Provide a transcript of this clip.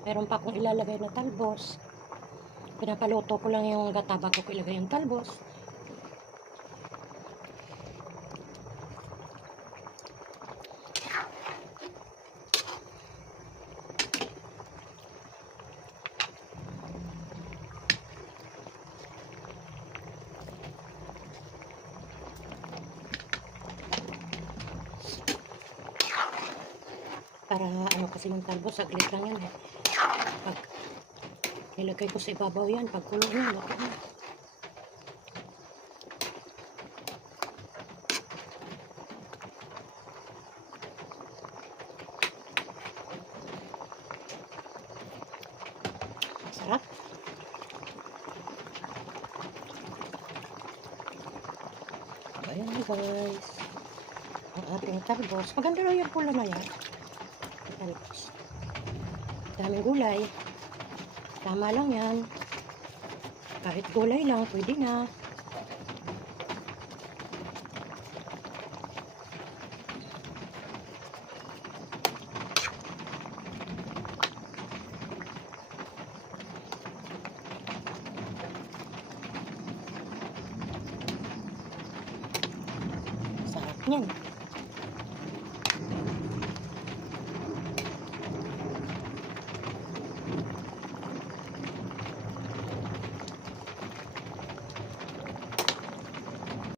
Meron pa akong ilalagay na talbos. Pinapaluto ko lang yung gata bago ko ilagay yung talbos. Para ano kasi yung talbos, saglit lang yan eh. Pag nilagay ko sa ibabaw yan, pag kulo niya, laki na. Sarap. Ayan na guys. Ang ating talbos. Maganda na yung pula na yan. Talbos. Daming gulay. Tama lang yan. Kahit gulay lang, pwede na. Sarap niyan.